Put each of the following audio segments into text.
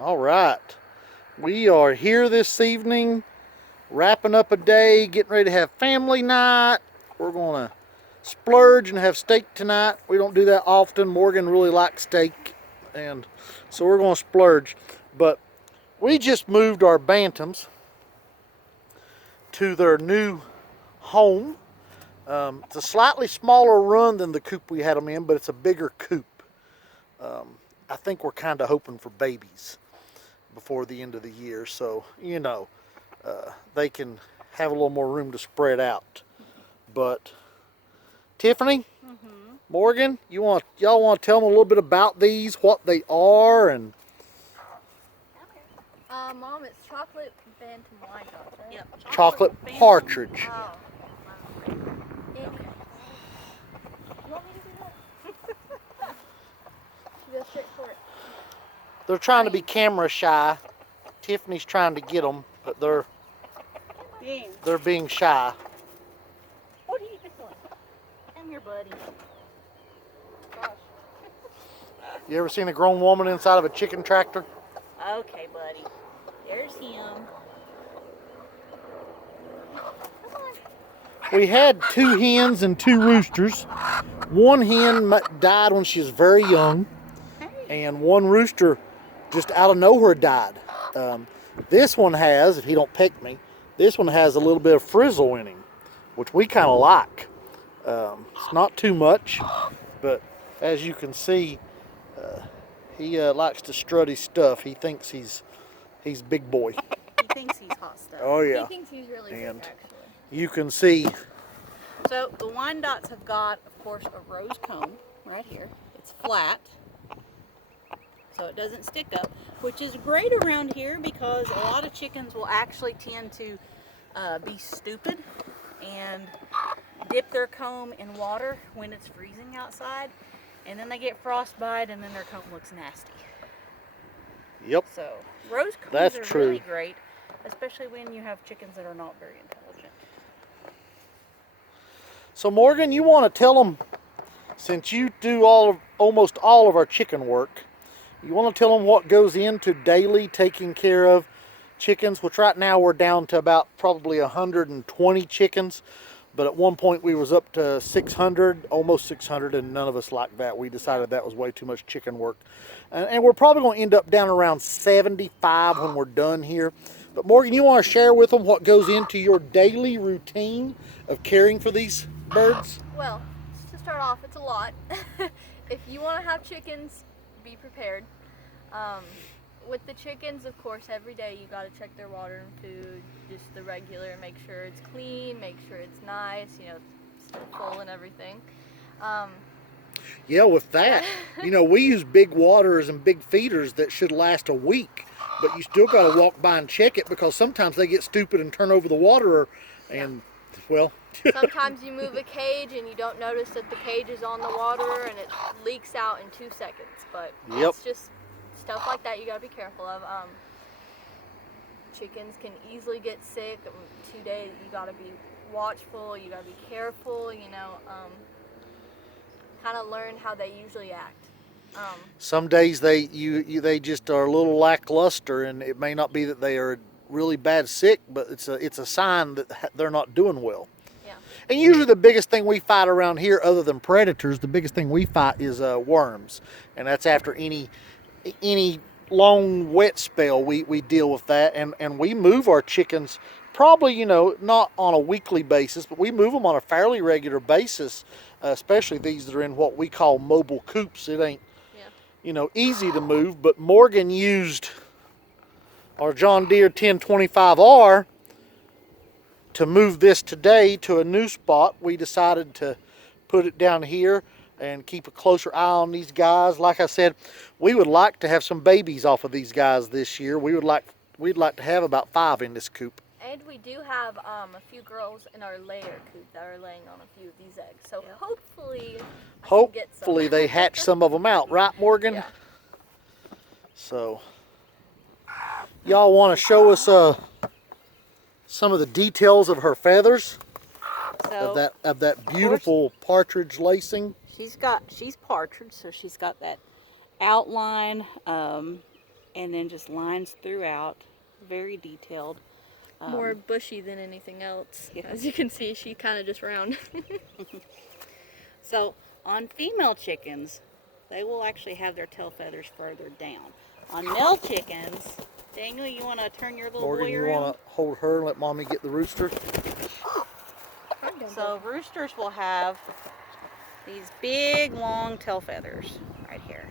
All right. We are here this evening, wrapping up a day, getting ready to have family night. We're going to splurge and have steak tonight. We don't do that often. Morgan really likes steak, and so we're going to splurge. But we just moved our Bantams to their new home. It's a slightly smaller run than the coop we had them in, but it's a bigger coop. I think we're kind of hoping for babies before the end of the year, so they can have a little more room to spread out. But Tiffany, Morgan, y'all want to tell them a little bit about these, what they are, and Mom, it's chocolate Bantam Wyandotte, right? Yep. chocolate partridge. Oh. Okay. You want me to do that? You go straight for it. They're trying to be camera shy. Tiffany's trying to get them, but they're being shy. What are you doing? Come here, buddy. Gosh. You ever seen a grown woman inside of a chicken tractor? Okay, buddy. There's him. We had 2 hens and 2 roosters. One hen died when she was very young, and one rooster just out of nowhere died. This one has, if he don't peck me, this one has a little bit of frizzle in him, which we kind of like. It's not too much, but as you can see, he likes to strut his stuff. He thinks he's big boy. He thinks he's hot stuff. Oh yeah. He thinks he's really big, And actually. you can see. So the Wyandottes have got, of course, a rose comb right here. It's flat, so it doesn't stick up, which is great around here because a lot of chickens will actually tend to be stupid and dip their comb in water when it's freezing outside, and then they get frostbite and then their comb looks nasty. Yep. So rose combs That's are true. really great, especially when you have chickens that are not very intelligent. So Morgan, you want to tell them, since you do almost all of our chicken work, you want to tell them what goes into daily taking care of chickens, which right now we're down to about probably 120 chickens, but at one point we was up to 600, almost 600, and none of us liked that. We decided that was way too much chicken work. And we're probably going to end up down around 75 when we're done here. But Morgan, you want to share with them what goes into your daily routine of caring for these birds? Well, to start off, it's a lot. If you want to have chickens, be prepared. With the chickens, of course, every day you got to check their water and food, just the regular, make sure it's clean, make sure it's nice, still full and everything. Yeah, with that, we use big waters and big feeders that should last a week, but you still got to walk by and check it because sometimes they get stupid and turn over the water, and well. Sometimes you move a cage and you don't notice that the cage is on the water and it leaks out in 2 seconds, but it's just stuff like that you got to be careful of. Chickens can easily get sick. Today you got to be watchful, you got to be careful, kind of learn how they usually act. Some days they just are a little lackluster, and it may not be that they are really bad sick, but it's a sign that they're not doing well. Yeah. And usually the biggest thing we fight around here, other than predators, the biggest thing we fight is worms, and that's after any long wet spell we deal with that, and we move our chickens probably not on a weekly basis, but we move them on a fairly regular basis, especially these that are in what we call mobile coops. It ain't easy to move, but Morgan used our John Deere 1025R to move this today to a new spot. We decided to put it down here and keep a closer eye on these guys. Like I said, we would like to have some babies off of these guys this year. We'd like to have about 5 in this coop. And we do have a few girls in our layer coop that are laying on a few of these eggs. So hopefully I can get some. They hatch some of them out, right, Morgan? Yeah. So, y'all want to show us some of the details of her feathers, of that beautiful partridge lacing? She's partridge, so she's got that outline. and then just lines throughout, very detailed. More bushy than anything else. Yeah. As you can see, she kind of just round. So on female chickens, they will actually have their tail feathers further down. On male chickens, Daniel, you want to turn your little Morgan, boy you around? want to hold her and let Mommy get the rooster? So roosters will have these big, long tail feathers right here.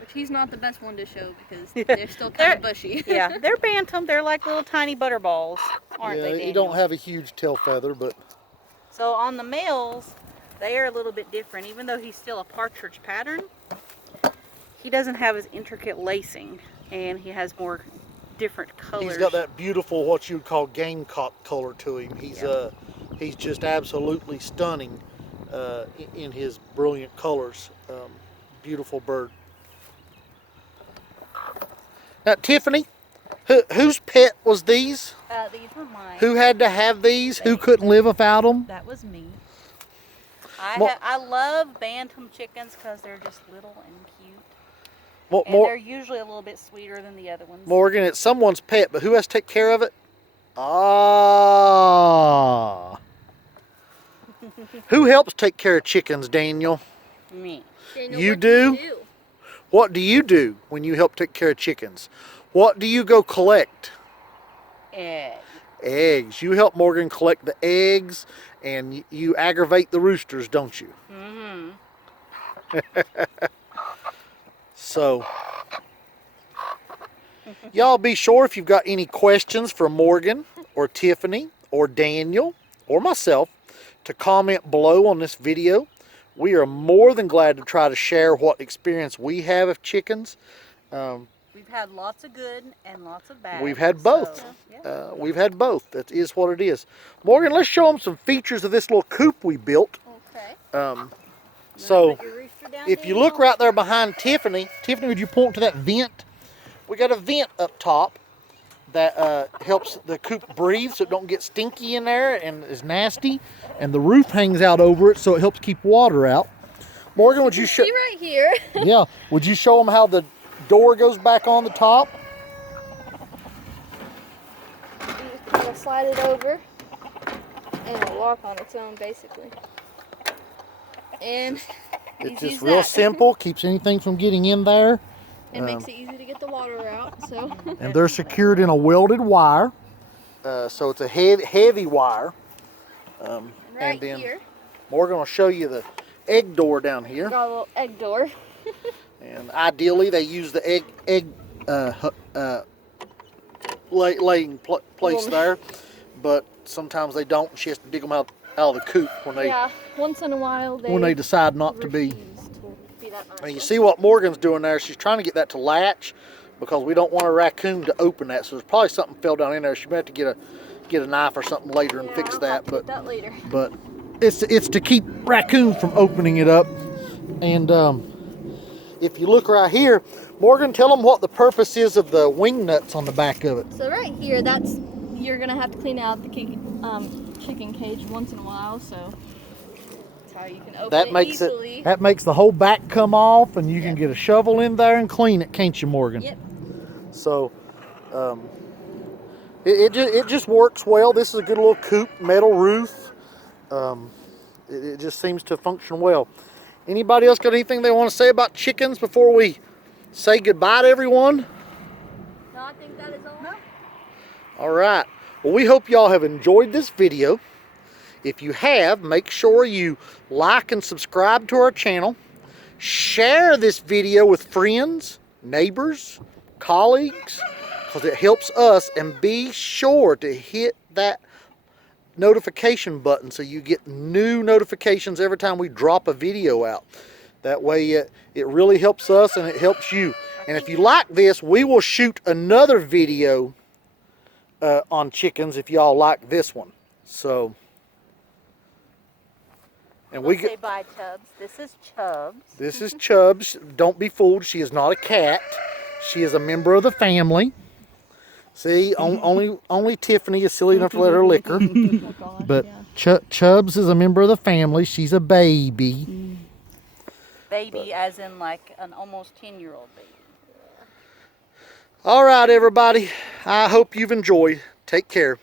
Which he's not the best one to show because they're still kind of bushy. Yeah, they're bantam. They're like little tiny butterballs, aren't they, Yeah, Daniel? you don't have a huge tail feather, but So on the males, they are a little bit different. Even though he's still a partridge pattern, he doesn't have as intricate lacing, and he has more different colors. he's got that beautiful, what you'd call gamecock color to him. He's just absolutely stunning in his brilliant colors. Beautiful bird. Now, Tiffany, whose pet was these? These were mine. Who had to have these? Who couldn't live without them? That was me. Well- I love bantam chickens because they're just little and cute. Mo- And Mor- they're usually a little bit sweeter than the other ones. Morgan, it's someone's pet, but who has to take care of it? Ah. Who helps take care of chickens, Daniel? Me. Daniel, You what do? you What do you do when you help take care of chickens? What do you go collect? Egg. Eggs. You help Morgan collect the eggs, and you aggravate the roosters, don't you? Mm-hmm. So, y'all be sure if you've got any questions for Morgan or Tiffany or Daniel or myself to comment below on this video. We are more than glad to try to share what experience we have of chickens. We've had lots of good and lots of bad. We've had both. So, yeah. We've had both. That is what it is. Morgan, let's show them some features of this little coop we built. Okay. So, Put your rooster down, if you Daniel. look right there behind Tiffany, would you point to that vent? We got a vent up top that helps the coop breathe so it don't get stinky in there and is nasty. And the roof hangs out over it so it helps keep water out. Morgan, would you show? See right here. Yeah, would you show them how the door goes back on the top? You just kind of slide it over, and it'll lock on its own, basically. And It's use just real that. simple, keeps anything from getting in there. It makes it easy to get the water out. So. And they're secured in a welded wire. So it's a heavy wire. Right and then here, Morgan will show you the egg door down here. got a little egg door. And ideally they use the egg laying place there. But sometimes they don't. She has to dig them out of the coop when Yeah, once in a while they decide not to be. refuse to be that And you nice. see what Morgan's doing there. She's trying to get that to latch because we don't want a raccoon to open that. So there's probably something fell down in there. She may have to get a knife or something later and fix I'll that. have to But get that later. but it's to keep raccoons from opening it up. And if you look right here, Morgan, tell them what the purpose is of the wing nuts on the back of it. So right here, you're gonna have to clean out the chicken cage once in a while. So that's how you can open That it makes easily. that makes the whole back come off, and you can get a shovel in there and clean it, can't you, Morgan? Yep. So it just works well. This is a good little coop, metal roof. It just seems to function well. Anybody else got anything they want to say about chickens before we say goodbye to everyone? No, I think that is all. All right. Well, we hope y'all have enjoyed this video. If you have, make sure you like and subscribe to our channel. Share this video with friends, neighbors, colleagues, because it helps us. And be sure to hit that notification button so you get new notifications every time we drop a video out. That way it really helps us and it helps you. And if you like this, we will shoot another video on chickens if y'all like this one. So, and we Say get bye, Chubbs. This is Chubbs. this is Chubbs. Don't be fooled. She is not a cat. She is a member of the family. See, only Tiffany is silly enough to let her lick her. Oh gosh, But yeah. Chubbs is a member of the family. She's a baby. Baby, as in like an almost 10-year-old baby. All right, everybody. I hope you've enjoyed. Take care.